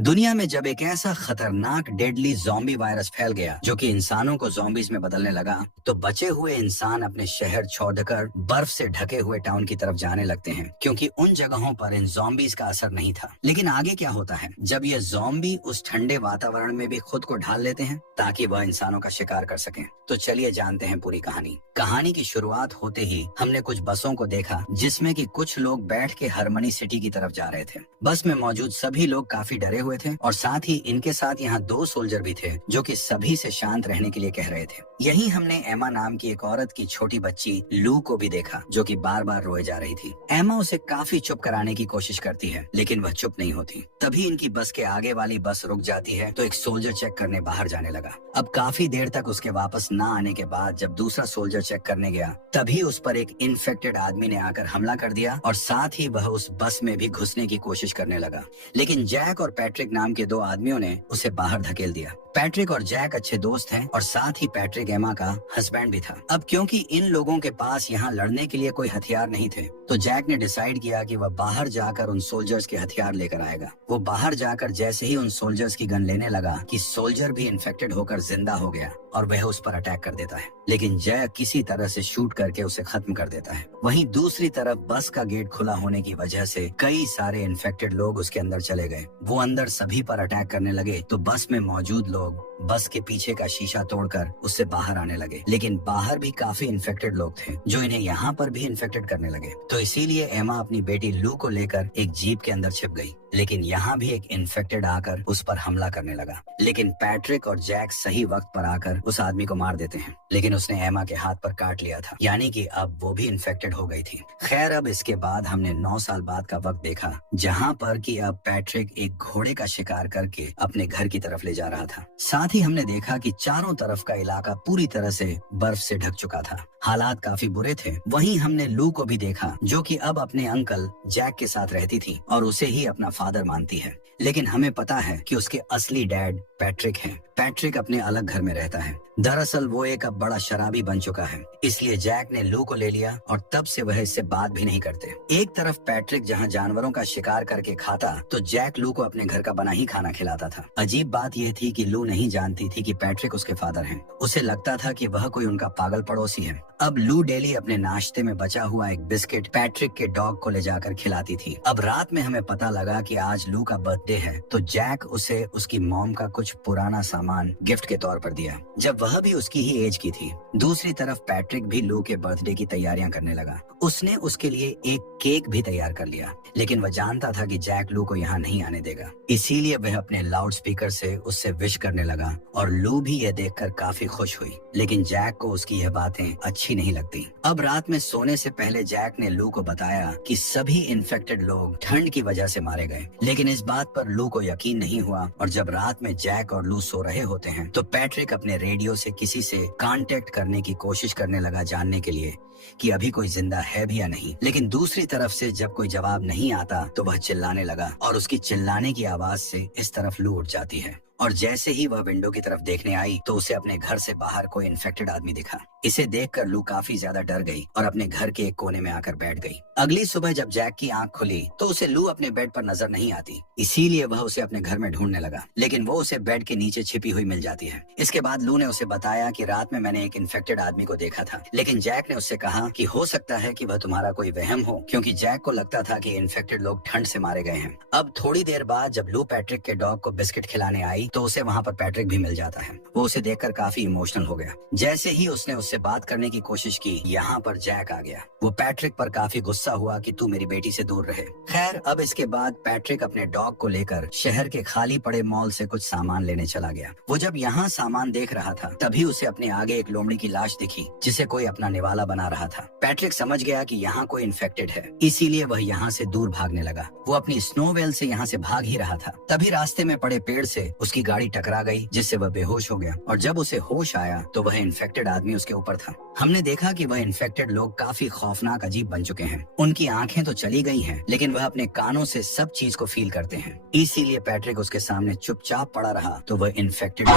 दुनिया में जब एक ऐसा खतरनाक डेडली ज़ॉम्बी वायरस फैल गया जो कि इंसानों को ज़ॉम्बीज में बदलने लगा, तो बचे हुए इंसान अपने शहर छोड़कर बर्फ से ढके हुए टाउन की तरफ जाने लगते हैं, क्योंकि उन जगहों पर इन ज़ॉम्बीज का असर नहीं था। लेकिन आगे क्या होता है जब ये ज़ॉम्बी उस ठंडे वातावरण में भी खुद को ढाल लेते हैं ताकि वह इंसानों का शिकार कर सकें? तो चलिए जानते हैं पूरी कहानी। कहानी की शुरुआत होते ही हमने कुछ बसों को देखा जिसमें कि कुछ लोग बैठ के हार्मनी सिटी की तरफ जा रहे थे। बस में मौजूद सभी लोग काफी डरे हुए थे और साथ ही इनके साथ यहाँ दो सोल्जर भी थे जो कि सभी से शांत रहने के लिए कह रहे थे। यही हमने एमा नाम की एक औरत की छोटी बच्ची लू को भी देखा जो कि बार बार रोए जा रही थी। एमा उसे काफी चुप कराने की कोशिश करती है लेकिन वह चुप नहीं होती। तभी इनकी बस के आगे वाली बस रुक जाती है तो एक सोल्जर चेक करने बाहर जाने लगा। अब काफी देर तक उसके वापस न आने के बाद जब दूसरा सोल्जर चेक करने गया तभी उस पर एक इन्फेक्टेड आदमी ने आकर हमला कर दिया और साथ ही वह उस बस में भी घुसने की कोशिश करने लगा। लेकिन जैक और पैट्रिक नाम के दो आदमियों ने उसे बाहर धकेल दिया। पैट्रिक और जैक अच्छे दोस्त हैं और साथ ही पैट्रिक एमा का हस्बैंड भी था। अब क्योंकि इन लोगों के पास यहाँ लड़ने के लिए कोई हथियार नहीं थे तो जैक ने डिसाइड किया कि वह बाहर जाकर उन सोल्जर्स के हथियार लेकर आएगा। वो बाहर जाकर जैसे ही उन सोल्जर्स की गन लेने लगा कि सोल्जर भी इन्फेक्टेड होकर जिंदा हो गया और वह उस पर अटैक कर देता है। लेकिन जैक किसी तरह से शूट करके उसे खत्म कर देता है। वहीं दूसरी तरफ बस का गेट खुला होने की वजह से कई सारे इन्फेक्टेड लोग उसके अंदर चले गए। वो अंदर सभी पर अटैक करने लगे तो बस में मौजूद लोग बस के पीछे का शीशा तोड़कर उससे बाहर आने लगे। लेकिन बाहर भी काफी इन्फेक्टेड लोग थे जो इन्हें यहाँ पर भी इन्फेक्टेड करने लगे। तो इसीलिए एमा अपनी बेटी लू को लेकर एक जीप के अंदर छिप गई। लेकिन यहाँ भी एक इन्फेक्टेड आकर उस पर हमला करने लगा। लेकिन पैट्रिक और जैक सही वक्त पर आकर उस आदमी को मार देते हैं। लेकिन उसने एमा के हाथ पर काट लिया था, यानी कि अब वो भी इन्फेक्टेड हो गई थी। खैर, अब इसके बाद हमने 9 साल बाद का वक्त देखा जहाँ पर कि अब पैट्रिक एक घोड़े का शिकार करके अपने घर की तरफ ले जा रहा था। साथ ही हमने देखा कि चारों तरफ का इलाका पूरी तरह से बर्फ से ढक चुका था। हालात काफी बुरे थे। वहीं हमने लू को भी देखा जो कि अब अपने अंकल जैक के साथ रहती थी और उसे ही अपना फादर मानती है। लेकिन हमें पता है कि उसके असली डैड पैट्रिक हैं। पैट्रिक अपने अलग घर में रहता है। दरअसल वो एक अब बड़ा शराबी बन चुका है, इसलिए जैक ने लू को ले लिया और तब से वह इससे बात भी नहीं करते। एक तरफ पैट्रिक जहाँ जानवरों का शिकार करके खाता तो जैक लू को अपने घर का बना ही खाना खिलाता था। अजीब बात यह थी कि लू नहीं जानती थी कि पैट्रिक उसके फादर हैं। उसे लगता था कि वह कोई उनका पागल पड़ोसी है। अब लू डेली अपने नाश्ते में बचा हुआ एक बिस्किट पैट्रिक के डॉग को ले जाकर खिलाती थी। अब रात में हमें पता लगा कि आज लू का बर्थडे है तो जैक उसे उसकी मॉम का कुछ पुराना सामान गिफ्ट के तौर पर दिया, जब वह भी उसकी ही एज की थी। दूसरी तरफ पैट्रिक भी लू के बर्थडे की तैयारियां करने लगा। उसने उसके लिए एक केक भी तैयार कर लिया, लेकिन वह जानता था कि जैक लू को यहाँ नहीं आने देगा। इसीलिए वह अपने लाउड स्पीकर से उससे विश करने लगा और लू भी यह देखकर काफी खुश हुई। लेकिन जैक को उसकी यह बातें अच्छी नहीं लगती। अब रात में सोने से पहले जैक ने लू को बताया कि सभी इन्फेक्टेड लोग ठंड की वजह से मारे गए। लेकिन इस बात पर लू को यकीन नहीं हुआ और जब रात में जैक और लू सो रहे होते हैं तो पैट्रिक अपने रेडियो से किसी से कांटेक्ट करने की कोशिश करने लगा जानने के लिए कि अभी कोई जिंदा है भी या नहीं। लेकिन दूसरी तरफ से जब कोई जवाब नहीं आता तो वह चिल्लाने लगा और उसकी चिल्लाने की आवाज से इस तरफ लू उठ जाती है। और जैसे ही वह विंडो की तरफ देखने आई तो उसे अपने घर से बाहर कोई इन्फेक्टेड आदमी दिखा। इसे देखकर लू काफी ज्यादा डर गई और अपने घर के एक कोने में आकर बैठ गई। अगली सुबह जब जैक की आंख खुली तो उसे लू अपने बेड पर नजर नहीं आती, इसीलिए वह उसे अपने घर में ढूंढने लगा। लेकिन वो उसे बेड के नीचे छिपी हुई मिल जाती है। इसके बाद लू ने उसे बताया कि रात में मैंने एक इन्फेक्टेड आदमी को देखा था। लेकिन जैक ने उससे कहा कि हो सकता है कि वह तुम्हारा कोई वहम हो, क्योंकि जैक को लगता था कि इन्फेक्टेड लोग ठंड से मारे गए हैं। अब थोड़ी देर बाद जब लू पैट्रिक के डॉग को बिस्किट खिलाने आई तो उसे वहाँ पर पैट्रिक भी मिल जाता है। वो उसे देखकर काफी इमोशनल हो गया। जैसे ही उसने उससे बात करने की कोशिश की यहाँ पर जैक आ गया। वो पैट्रिक पर काफी गुस्सा हुआ कि तू मेरी बेटी से दूर रहे। खैर, अब इसके बाद पैट्रिक अपने डॉग को लेकर शहर के खाली पड़े मॉल से कुछ सामान लेने चला गया। वो जब यहाँ सामान देख रहा था तभी उसे अपने आगे एक लोमड़ी की लाश दिखी जिसे कोई अपना निवाला बना रहा था। पैट्रिक समझ गया कि यहाँ कोई इन्फेक्टेड है, इसीलिए वह यहाँ से दूर भागने लगा। वो अपनी स्नोवेल से यहाँ से भाग ही रहा था, तभी रास्ते में पड़े पेड़ से उसकी गाड़ी टकरा गई जिससे वह बेहोश हो गया। और जब उसे होश आया तो वह इन्फेक्टेड आदमी उसके ऊपर था। हमने देखा कि वह इन्फेक्टेड लोग काफी खौफनाक अजीब बन चुके हैं। उनकी आंखें तो चली गई हैं, लेकिन वह अपने कानों से सब चीज को फील करते हैं। इसीलिए पैट्रिक उसके सामने चुपचाप पड़ा रहा तो वह इन्फेक्टेड।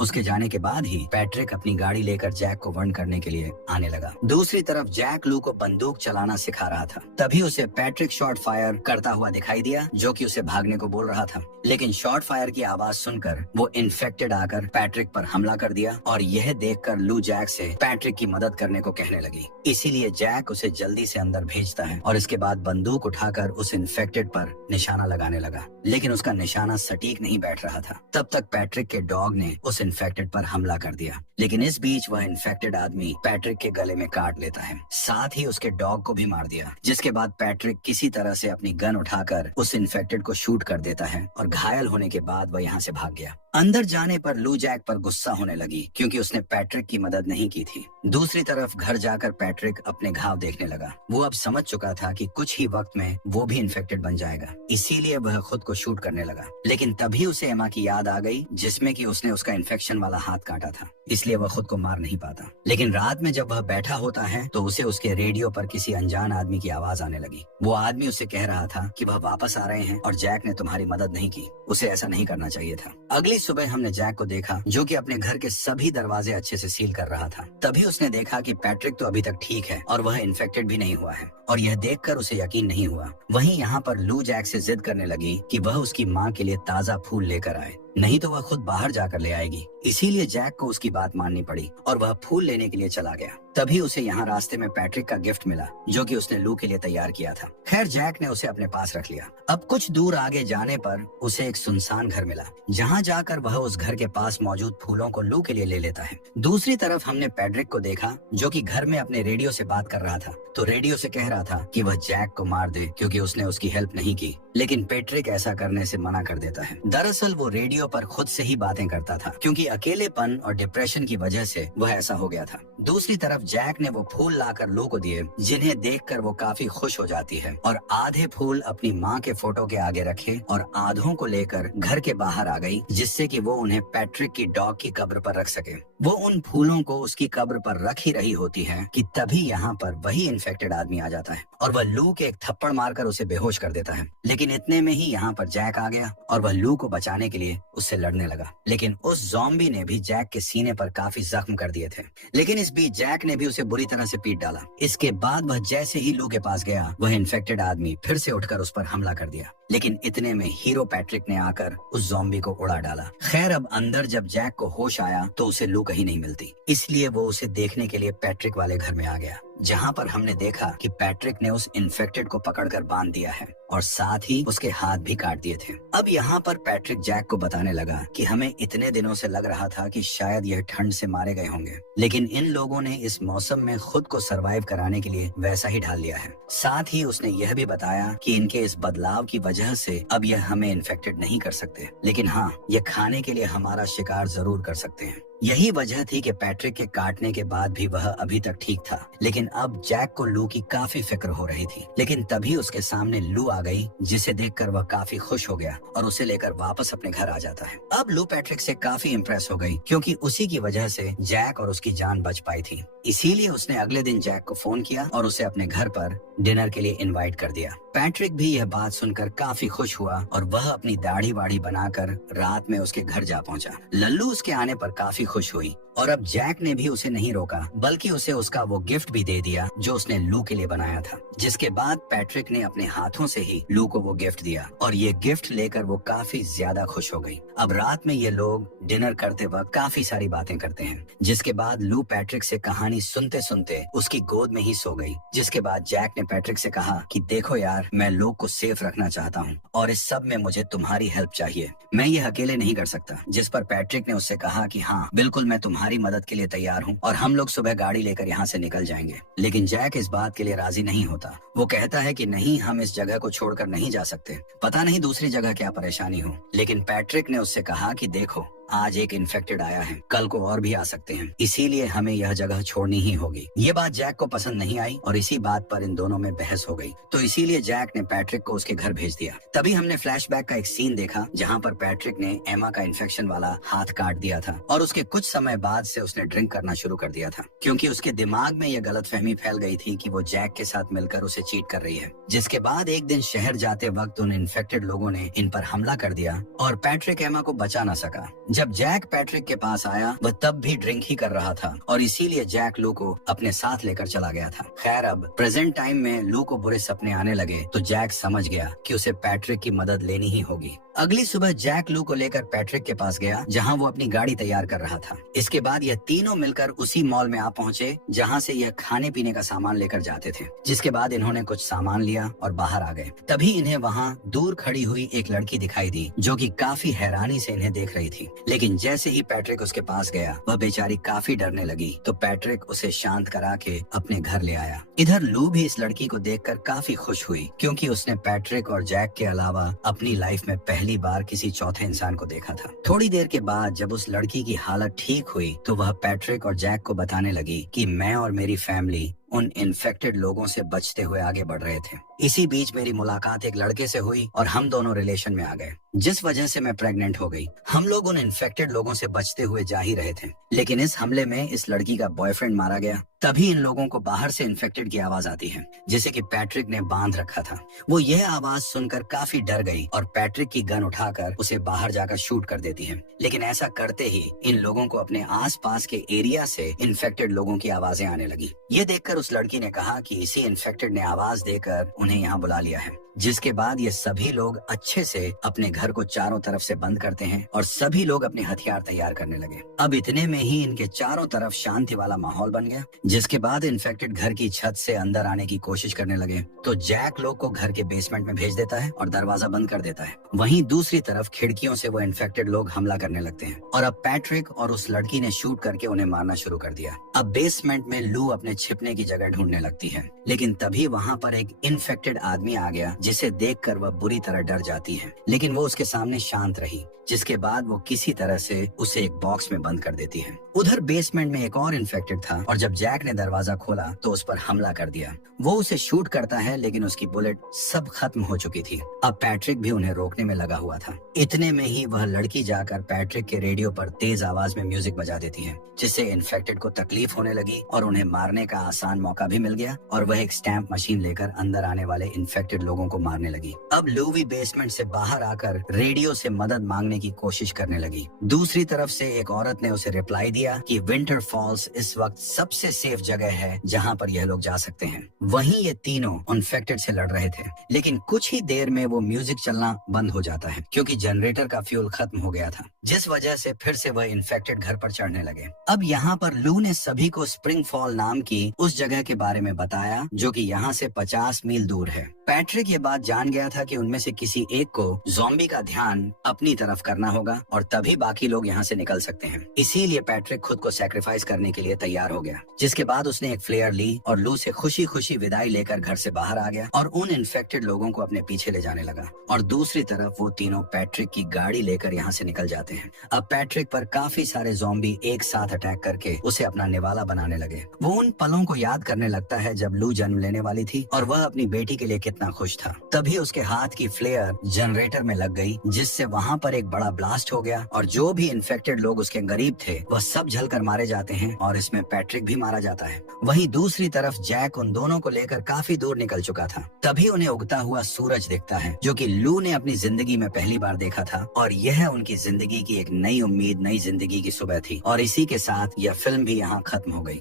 उसके जाने के बाद ही पैट्रिक अपनी गाड़ी लेकर जैक को वार्न करने के लिए आने लगा। दूसरी तरफ जैक लू को बंदूक चलाना सिखा रहा था। तभी उसे पैट्रिक शॉट फायर करता हुआ दिखाई दिया, जो कि उसे भागने को बोल रहा था। लेकिन शॉट फायर की आवाज सुनकर वो इन्फेक्टेड आकर पैट्रिक पर हमला कर दिया और यह देखकर लू जैक से पैट्रिक की मदद करने को कहने लगी। इसीलिए जैक उसे जल्दी से अंदर भेजता है और इसके बाद बंदूक उठाकर उस इन्फेक्टेड पर निशाना लगाने लगा, लेकिन उसका निशाना सटीक नहीं बैठ रहा था। तब तक पैट्रिक के डॉग ने उस इन्फेक्टेड पर हमला कर दिया, लेकिन इस बीच वह इन्फेक्टेड आदमी पैट्रिक के गले में काट लेता है, साथ ही उसके डॉग को भी मार दिया। जिसके बाद पैट्रिक किसी तरह से अपनी गन उठाकर उस इन्फेक्टेड को शूट कर देता है और घायल होने के बाद वह यहाँ से भाग गया। अंदर जाने पर लू जैक पर गुस्सा होने लगी क्योंकि उसने पैट्रिक की मदद नहीं की थी। दूसरी तरफ घर जाकर पैट्रिक अपने घाव देखने लगा। वो अब समझ चुका था कि कुछ ही वक्त में वो भी इन्फेक्टेड बन जाएगा, इसीलिए वह खुद को शूट करने लगा। लेकिन तभी उसे एमा की याद आ गई, जिसमें कि उसने उसका इन्फेक्शन वाला हाथ काटा था, इसलिए वह खुद को मार नहीं पाता। लेकिन रात में जब वह बैठा होता है तो उसे उसके रेडियो पर किसी अनजान आदमी की आवाज आने लगी। वो आदमी उसे कह रहा था कि वह वापस आ रहे हैं और जैक ने तुम्हारी मदद नहीं की, उसे ऐसा नहीं करना चाहिए था। अगली सुबह हमने जैक को देखा जो कि अपने घर के सभी दरवाजे अच्छे से सील कर रहा था। तभी उसने देखा कि पैट्रिक तो अभी तक ठीक है और वह इन्फेक्टेड भी नहीं हुआ है, और यह देखकर उसे यकीन नहीं हुआ। वहीं यहाँ पर लू जैक से जिद करने लगी कि वह उसकी माँ के लिए ताज़ा फूल लेकर आए, नहीं तो वह खुद बाहर जाकर ले आएगी। इसीलिए जैक को उसकी बात माननी पड़ी और वह फूल लेने के लिए चला गया। तभी उसे यहाँ रास्ते में पैट्रिक का गिफ्ट मिला, जो कि उसने लू के लिए तैयार किया था। खैर जैक ने उसे अपने पास रख लिया। अब कुछ दूर आगे जाने पर उसे एक सुनसान घर मिला, जहाँ जाकर वह उस घर के पास मौजूद फूलों को लू के लिए ले लेता है। दूसरी तरफ हमने पैट्रिक को देखा जो कि घर में अपने रेडियो से बात कर रहा था। तो रेडियो से कह रहा था कि वह जैक को मार दे क्योंकि उसने उसकी हेल्प नहीं की, लेकिन पैट्रिक ऐसा करने से मना कर देता है। दरअसल वो रेडियो पर खुद से ही बातें करता था क्योंकि अकेलेपन और डिप्रेशन की वजह से वह ऐसा हो गया था। दूसरी तरफ जैक ने वो फूल लाकर लू को दिए, जिन्हें देखकर वो काफी खुश हो जाती है और आधे फूल अपनी माँ के फोटो के आगे रखे और आधों को लेकर घर के बाहर आ गई, जिससे कि वो उन्हें पैट्रिक की डॉग की कब्र पर रख सके। वो उन फूलों को उसकी कब्र पर रख ही रही होती है कि तभी यहाँ पर वही इन्फेक्टेड आदमी आ जाता है और वह लू के एक थप्पड़ मारकर उसे बेहोश कर देता है। लेकिन इतने में ही यहाँ पर जैक आ गया और वह लू को बचाने के लिए उससे लड़ने लगा। लेकिन उस ज़ॉम्बी ने भी जैक के सीने पर काफी जख्म कर दिए थे। लेकिन इस बीच जैक ने भी उसे बुरी तरह से पीट डाला। इसके बाद वह जैसे ही लू के पास गया, वह इन्फेक्टेड आदमी फिर से उठकर उस पर हमला कर दिया। लेकिन इतने में हीरो पैट्रिक ने आकर उस ज़ॉम्बी को उड़ा डाला। खैर अब अंदर जब जैक को होश आया तो उसे लू कहीं नहीं मिलती, इसलिए वो उसे देखने के लिए पैट्रिक वाले घर में आ गया, जहाँ पर हमने देखा कि पैट्रिक ने उस इन्फेक्टेड को पकड़कर बांध दिया है और साथ ही उसके हाथ भी काट दिए थे। अब यहाँ पर पैट्रिक जैक को बताने लगा कि हमें इतने दिनों से लग रहा था कि शायद यह ठंड से मारे गए होंगे, लेकिन इन लोगों ने इस मौसम में खुद को सरवाइव कराने के लिए वैसा ही ढाल लिया है। साथ ही उसने यह भी बताया कि इनके इस बदलाव की वजह से अब यह हमें इन्फेक्टेड नहीं कर सकते, लेकिन हाँ, ये खाने के लिए हमारा शिकार जरूर कर सकते हैं। यही वजह थी कि पैट्रिक के काटने के बाद भी वह अभी तक ठीक था, लेकिन अब जैक को लू की काफी फिक्र हो रही थी। लेकिन तभी उसके सामने लू आ गई, जिसे देखकर वह काफी खुश हो गया और उसे लेकर वापस अपने घर आ जाता है। अब लू पैट्रिक से काफी इम्प्रेस हो गई क्योंकि उसी की वजह से जैक और उसकी जान बच पाई थी। इसीलिए उसने अगले दिन जैक को फोन किया और उसे अपने घर पर डिनर के लिए इनवाइट कर दिया। पैट्रिक भी यह बात सुनकर काफी खुश हुआ और वह अपनी दाढ़ी वाड़ी बनाकर रात में उसके घर जा पहुंचा। लल्लू उसके आने पर काफी खुश हुई और अब जैक ने भी उसे नहीं रोका, बल्कि उसे उसका वो गिफ्ट भी दे दिया जो उसने लू के लिए बनाया था। जिसके बाद पैट्रिक ने अपने हाथों से ही लू को वो गिफ्ट दिया और ये गिफ्ट लेकर वो काफी ज्यादा खुश हो गई। अब रात में ये लोग डिनर करते वक्त काफी सारी बातें करते हैं, जिसके बाद लू पैट्रिक से कहानी सुनते सुनते उसकी गोद में ही सो गई। जिसके बाद जैक ने पैट्रिक से कहा कि देखो यार, मैं लोग को सेफ रखना चाहता हूँ और इस सब में मुझे तुम्हारी हेल्प चाहिए, मैं ये अकेले नहीं कर सकता। जिस पर पैट्रिक ने उससे कहा कि हाँ बिल्कुल, मैं तुम्हारी मदद के लिए तैयार हूँ और हम लोग सुबह गाड़ी लेकर यहाँ से निकल जाएंगे। लेकिन जैक इस बात के लिए राजी नहीं होता। वो कहता है कि नहीं, हम इस जगह को छोड़कर नहीं जा सकते, पता नहीं दूसरी जगह क्या परेशानी हो। लेकिन पैट्रिक ने उससे कहा कि देखो, आज एक इन्फेक्टेड आया है, कल को और भी आ सकते हैं, इसीलिए हमें यह जगह छोड़नी ही होगी। ये बात जैक को पसंद नहीं आई और इसी बात पर इन दोनों में बहस हो गई। तो इसीलिए जैक ने पैट्रिक को उसके घर भेज दिया। तभी हमने फ्लैशबैक का एक सीन देखा जहाँ पर पैट्रिक ने एमा का इन्फेक्शन वाला हाथ काट दिया था और उसके कुछ समय बाद से उसने ड्रिंक करना शुरू कर दिया था, क्योंकि उसके दिमाग में यह गलतफहमी फैल गई थी कि वो जैक के साथ मिलकर उसे चीट कर रही है। जिसके बाद एक दिन शहर जाते वक्त उन इन्फेक्टेड लोगों ने इन पर हमला कर दिया और पैट्रिक एमा को बचा न सका। जब जैक पैट्रिक के पास आया वह तब भी ड्रिंक ही कर रहा था और इसीलिए जैक लू को अपने साथ लेकर चला गया था। खैर, अब प्रेजेंट टाइम में लू को बुरे सपने आने लगे तो जैक समझ गया कि उसे पैट्रिक की मदद लेनी ही होगी। अगली सुबह जैक लू को लेकर पैट्रिक के पास गया जहां वो अपनी गाड़ी तैयार कर रहा था। इसके बाद यह तीनों मिलकर उसी मॉल में आ पहुंचे जहां से यह खाने पीने का सामान लेकर जाते थे। जिसके बाद इन्होंने कुछ सामान लिया और बाहर आ गए। तभी इन्हें वहां दूर खड़ी हुई एक लड़की दिखाई दी जो कि काफी हैरानी से इन्हें देख रही थी। लेकिन जैसे ही पैट्रिक उसके पास गया वह बेचारी काफी डरने लगी तो पैट्रिक उसे शांत करा के अपने घर ले आया। इधर लू भी इस लड़की को देखकर काफी खुश हुई क्योंकि उसने पैट्रिक और जैक के अलावा अपनी लाइफ में पहली बार किसी चौथे इंसान को देखा था। थोड़ी देर के बाद जब उस लड़की की हालत ठीक हुई तो वह पैट्रिक और जैक को बताने लगी कि मैं और मेरी फैमिली उन इन्फेक्टेड लोगों से बचते हुए आगे बढ़ रहे थे। इसी बीच मेरी मुलाकात एक लड़के से हुई और हम दोनों रिलेशन में आ गए, जिस वजह से मैं प्रेग्नेंट हो गई। हम लोग उन इन्फेक्टेड लोगों से बचते हुए जा ही रहे थे, लेकिन इस हमले में इस लड़की का बॉयफ्रेंड मारा गया। तभी इन लोगों को बाहर से इन्फेक्टेड की आवाज आती है जिसे कि पैट्रिक ने बांध रखा था। वो यह आवाज सुनकर काफी डर गई और पैट्रिक की गन उठाकर उसे बाहर जाकर शूट कर देती है। लेकिन ऐसा करते ही इन लोगों को अपने आसपास के एरिया से इन्फेक्टेड लोगों की आवाजें आने लगी। ये देखकर उस लड़की ने कहा कि इसी इन्फेक्टेड ने आवाज देकर उन्हें यहाँ बुला लिया है। जिसके बाद ये सभी लोग अच्छे से अपने घर को चारों तरफ से बंद करते हैं और सभी लोग अपने हथियार तैयार करने लगे। अब इतने में ही इनके चारों तरफ शांति वाला माहौल बन गया। जिसके बाद इन्फेक्टेड घर की छत से अंदर आने की कोशिश करने लगे तो जैक लोग को घर के बेसमेंट में भेज देता है और दरवाजा बंद कर देता है। वहीं दूसरी तरफ खिड़कियों से वो इन्फेक्टेड लोग हमला करने लगते हैं और अब पैट्रिक और उस लड़की ने शूट करके उन्हें मारना शुरू कर दिया। अब बेसमेंट में लू अपने छिपने की जगह ढूंढने लगती है, लेकिन तभी वहाँ पर एक इन्फेक्टेड आदमी आ गया जिसे देखकर वह बुरी तरह डर जाती है, लेकिन वो उसके सामने शांत रही। जिसके बाद वो किसी तरह से उसे एक बॉक्स में बंद कर देती है। उधर बेसमेंट में एक और इन्फेक्टेड था और जब जैक ने दरवाजा खोला तो उस पर हमला कर दिया। वो उसे शूट करता है लेकिन उसकी बुलेट सब खत्म हो चुकी थी। अब पैट्रिक भी उन्हें रोकने में लगा हुआ था। इतने में ही वह लड़की जाकर पैट्रिक के रेडियो पर तेज आवाज में म्यूजिक बजा देती है, जिससे इन्फेक्टेड को तकलीफ होने लगी और उन्हें मारने का आसान मौका भी मिल गया और वह एक स्टैंप मशीन लेकर अंदर आने वाले इन्फेक्टेड लोगों को मारने लगी। अब लूवी बेसमेंट से बाहर आकर रेडियो से मदद मांगने की कोशिश करने लगी। दूसरी तरफ से एक औरत ने उसे रिप्लाई दिया कि विंटर फॉल्स इस वक्त सबसे सेफ जगह है जहां पर यह लोग जा सकते हैं। वहीं ये तीनों इन्फेक्टेड से लड़ रहे थे, लेकिन कुछ ही देर में वो म्यूजिक चलना बंद हो जाता है क्योंकि जनरेटर का फ्यूल खत्म हो गया था, जिस वजह से फिर से वह इन्फेक्टेड घर पर चढ़ने लगे। अब यहाँ पर लू ने सभी को स्प्रिंग फॉल नाम की उस जगह के बारे में बताया जो कि यहाँ से 50 मील दूर है। पैट्रिक ये बात जान गया था कि उनमें से किसी एक को ज़ॉम्बी का ध्यान अपनी तरफ करना होगा और तभी बाकी लोग यहाँ से निकल सकते हैं। इसीलिए पैट्रिक खुद को सैक्रिफाइस करने के लिए तैयार हो गया। जिसके बाद उसने एक फ्लेयर ली और लू से खुशी खुशी विदाई लेकर घर से बाहर आ गया और उन इन्फेक्टेड लोगों को अपने पीछे ले जाने लगा। और दूसरी तरफ वो तीनों पैट्रिक की गाड़ी लेकर यहाँ से निकल जाते हैं। अब पैट्रिक पर काफी सारे ज़ॉम्बी एक साथ अटैक करके उसे अपना निवाला बनाने लगे। वो उन पलों को याद करने लगता है जब लू जन्म लेने वाली थी और वह अपनी बेटी के लिए कितना खुश था। तभी उसके हाथ की फ्लेयर जनरेटर में लग गई, जिससे वहाँ पर एक बड़ा ब्लास्ट हो गया और जो भी इन्फेक्टेड लोग उसके करीब थे वह सब जलकर मारे जाते हैं और इसमें पैट्रिक भी मारा जाता है। वहीं दूसरी तरफ जैक उन दोनों को लेकर काफी दूर निकल चुका था। तभी उन्हें उगता हुआ सूरज दिखता है जो कि लू ने अपनी जिंदगी में पहली बार देखा था और यह उनकी जिंदगी की एक नई उम्मीद, नई जिंदगी की सुबह थी। और इसी के साथ यह फिल्म भी यहाँ खत्म हो गई।